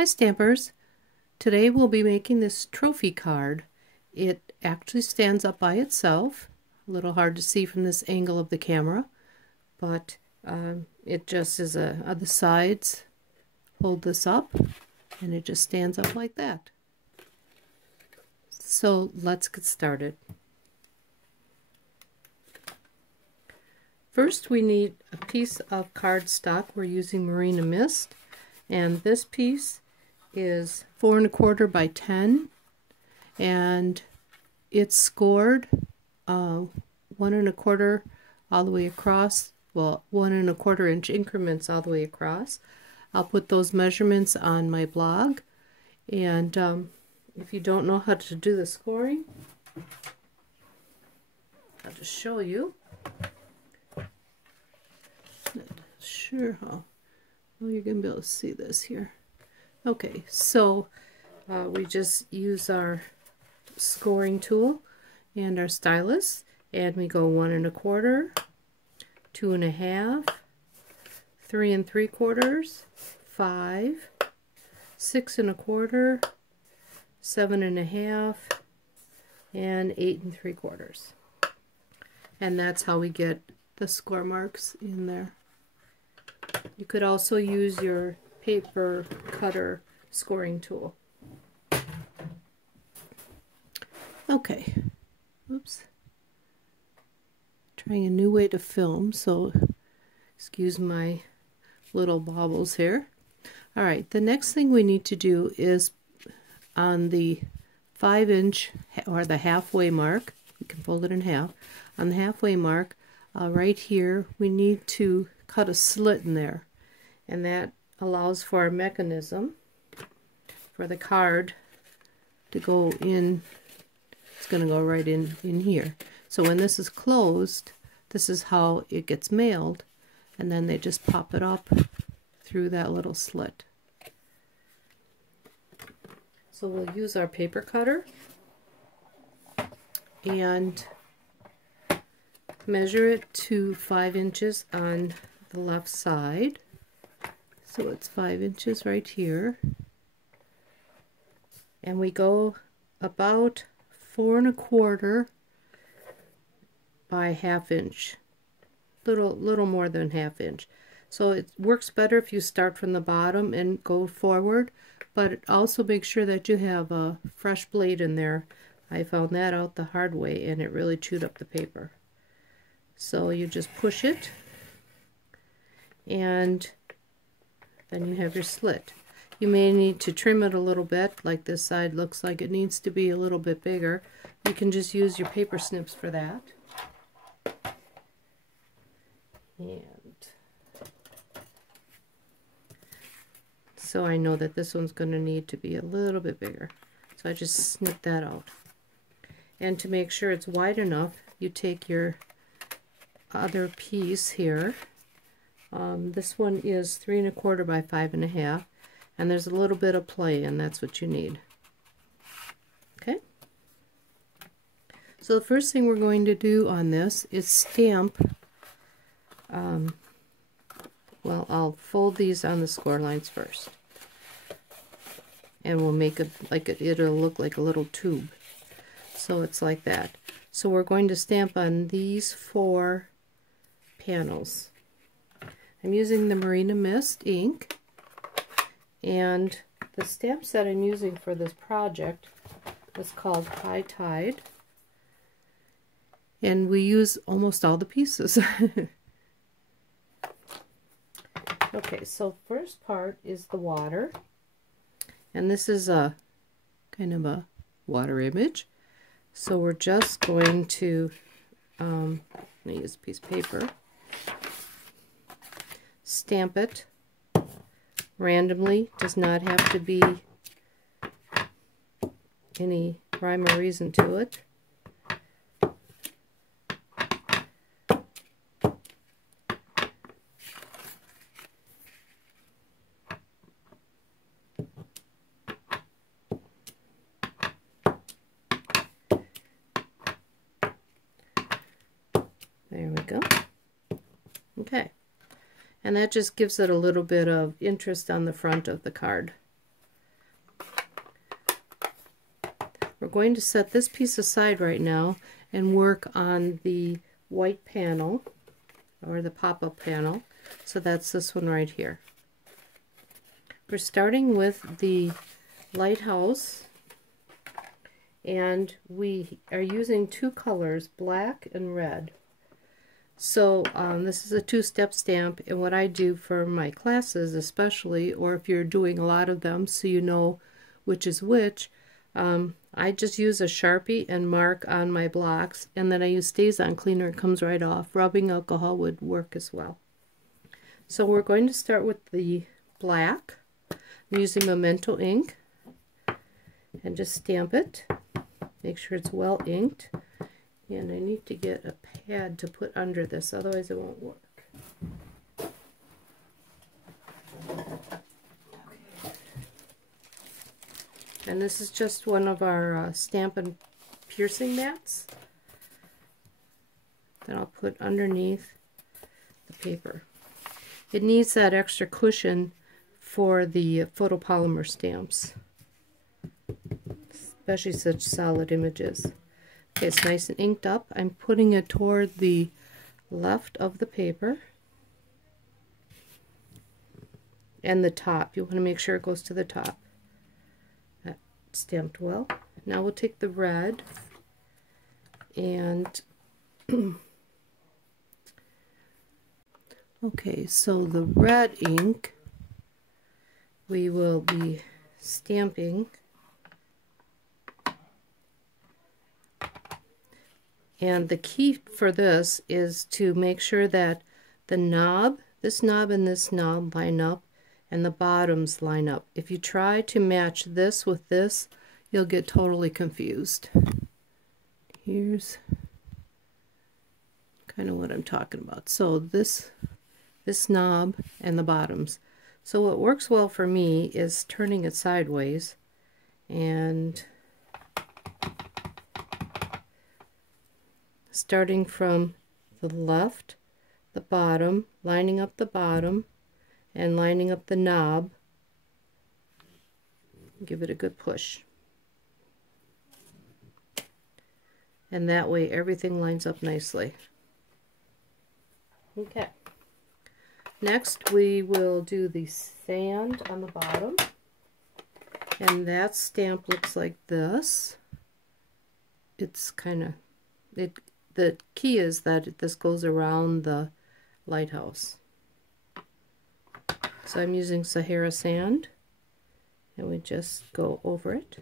Hi Stampers! Today we'll be making this trophy card. It actually stands up by itself. A little hard to see from this angle of the camera, but it just is on the sides. Hold this up and it just stands up like that. So let's get started. First we need a piece of cardstock. We're using Marina Mist, and this piece is 4 1/4 by 10, and it's scored 1 1/4 all the way across, well, 1 1/4 inch increments all the way across. I'll put those measurements on my blog, and if you don't know how to do the scoring, I'll just show you. Not sure how well you're going to be able to see this here. Okay, so we just use our scoring tool and our stylus, and we go 1 1/4, 2 1/2, 3 3/4, 5, 6 1/4, 7 1/2, and 8 3/4. And that's how we get the score marks in there. You could also use your paper cutter scoring tool. Okay, oops, trying a new way to film, so excuse my little bobbles here. Alright, the next thing we need to do is on the 5 inch or the halfway mark, you can fold it in half, on the halfway mark right here we need to cut a slit in there, and that allows for our mechanism for the card to go in. It's going to go right in here. So when this is closed, this is how it gets mailed, and then they just pop it up through that little slit. So we'll use our paper cutter and measure it to 5 inches on the left side. So it's 5 inches right here, and we go about 4 1/4 by 1/2 inch, little more than 1/2 inch. So it works better if you start from the bottom and go forward, but also make sure that you have a fresh blade in there. I found that out the hard way, and it really chewed up the paper. So you just push it, and then you have your slit. You may need to trim it a little bit, like this side looks like it needs to be a little bit bigger. You can just use your paper snips for that. And so I know that this one's going to need to be a little bit bigger. So I just snip that out. And to make sure it's wide enough, you take your other piece here. This one is 3 1/4 by 5 1/2, and there's a little bit of play, and that's what you need. Okay, so the first thing we're going to do on this is stamp. Well, I'll fold these on the score lines first, and we'll make it like it'll look like a little tube. So it's like that. So we're going to stamp on these 4 panels. I'm using the Marina Mist ink, and the stamp set I'm using for this project is called High Tide, and we use almost all the pieces. Okay, so first part is the water, and this is a kind of a water image. So we're just going to I'm going to use a piece of paper, stamp it randomly. Does not have to be any rhyme or reason to it. There we go. Okay. And that just gives it a little bit of interest on the front of the card. going to set this piece aside right now and work on the white panel, or the pop-up panel. So that's this one right here. We're starting with the lighthouse, and we are using two colors, black and red. So this is a two-step stamp, and what I do for my classes especially, or if you're doing a lot of them so you know which is which, I just use a Sharpie and mark on my blocks, and then I use Stays-On cleaner. It comes right off. Rubbing alcohol would work as well. So we're going to start with the black. I'm using Memento ink, and just stamp it. Make sure it's well inked. And I need to get a pad to put under this, otherwise it won't work. And this is just one of our Stampin' piercing mats that I'll put underneath the paper. It needs that extra cushion for the photopolymer stamps, especially such solid images. Okay, it's nice and inked up. I'm putting it toward the left of the paper and the top. You want to make sure it goes to the top. That stamped well. Now we'll take the red and okay, so the red ink we will be stamping. And the key for this is to make sure that the knob, this knob and this knob line up, and the bottoms line up. If you try to match this with this, you'll get totally confused. Here's kind of what I'm talking about. So this knob and the bottoms. So what works well for me is turning it sideways and starting from the left, the bottom, lining up the bottom, and lining up the knob. Give it a good push. And that way everything lines up nicely. Okay. Next we will do the sand on the bottom. And that stamp looks like this. It's kind of, the key is that this goes around the lighthouse. So I'm using Sahara sand, and we just go over it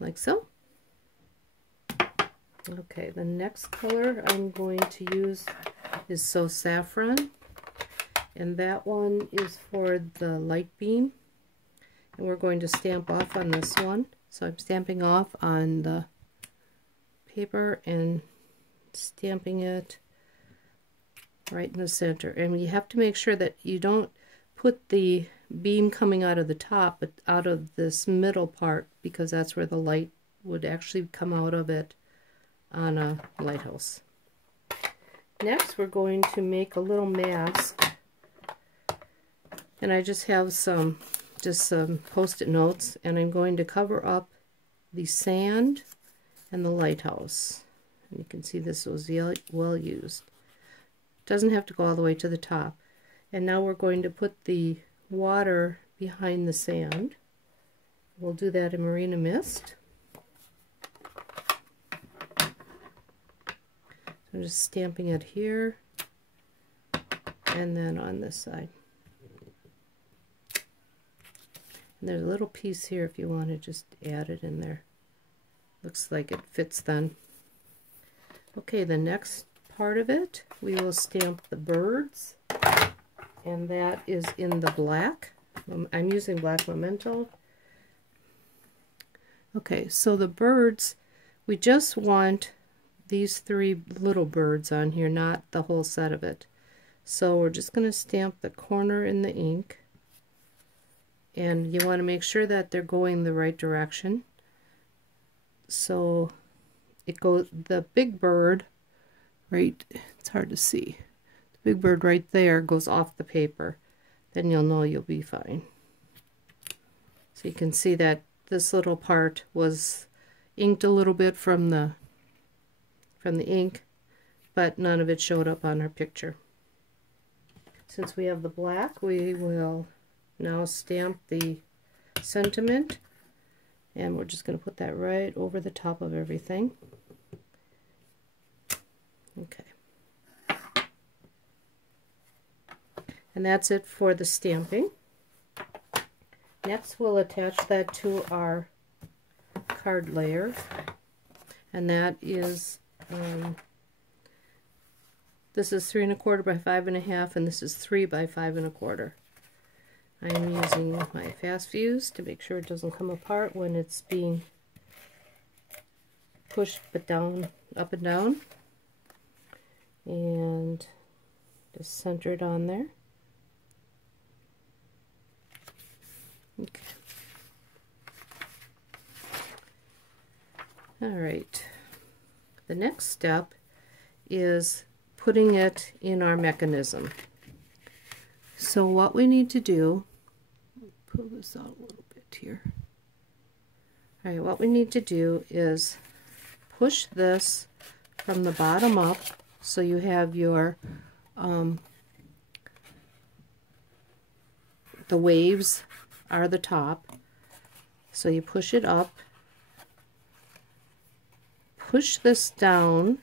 like so. Okay, the next color I'm going to use is So Saffron, and that one is for the light beam, and we're going to stamp off on this one. So I'm stamping off on the paper and stamping it right in the center. And you have to make sure that you don't put the beam coming out of the top, but out of this middle part, because that's where the light would actually come out of it on a lighthouse. Next we're going to make a little mask, and I just have some post-it notes, and I'm going to cover up the sand and the lighthouse. And you can see this was well used. Doesn't have to go all the way to the top. And now we're going to put the water behind the sand. We'll do that in Marina Mist. So I'm just stamping it here and then on this side. And there's a little piece here if you want to just add it in there. Looks like it fits then. Okay, the next part of it, we will stamp the birds, and that is in the black. I'm using black Memento. Okay, so the birds, we just want these three little birds on here, not the whole set of it. So we're just going to stamp the corner in the ink, and you want to make sure that they're going the right direction. So it goes, the big bird, right, it's hard to see. The big bird right there goes off the paper. Then you'll know you'll be fine. So you can see that this little part was inked a little bit from the ink, but none of it showed up on our picture. Since we have the black, we will now stamp the sentiment, and we're just going to put that right over the top of everything. Okay. And that's it for the stamping. Next, we'll attach that to our card layer, and that is this is 3 1/4 by 5 1/2, and this is 3 by 5 1/4. I'm using my fast fuse to make sure it doesn't come apart when it's being pushed but down, up and down, and just center it on there. Okay. Alright, the next step is putting it in our mechanism. So what we need to do, pull this out a little bit here. Alright, what we need to do is push this from the bottom up, so you have your the waves are the top. So you push it up, push this down,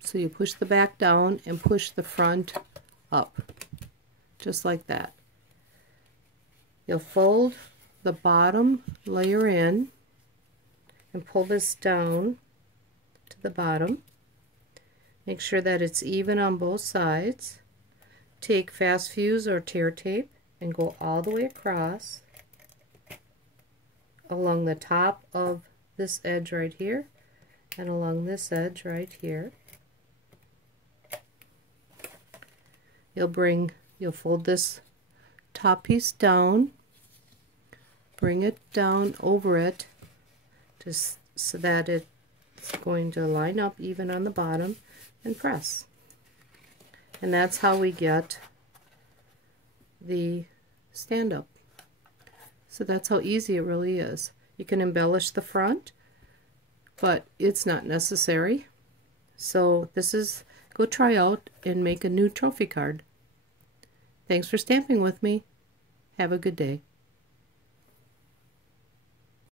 so you push the back down and push the front up, just like that. You'll fold the bottom layer in and pull this down to the bottom. Make sure that it's even on both sides. Take fast fuse or tear tape and go all the way across along the top of this edge right here and along this edge right here. You'll fold this top piece down, bring it down over it just so that it's going to line up even on the bottom, and press. And that's how we get the stand-up. So that's how easy it really is. You can embellish the front, but it's not necessary. So this is, go try out and make a new trophy card. Thanks for stamping with me. Have a good day.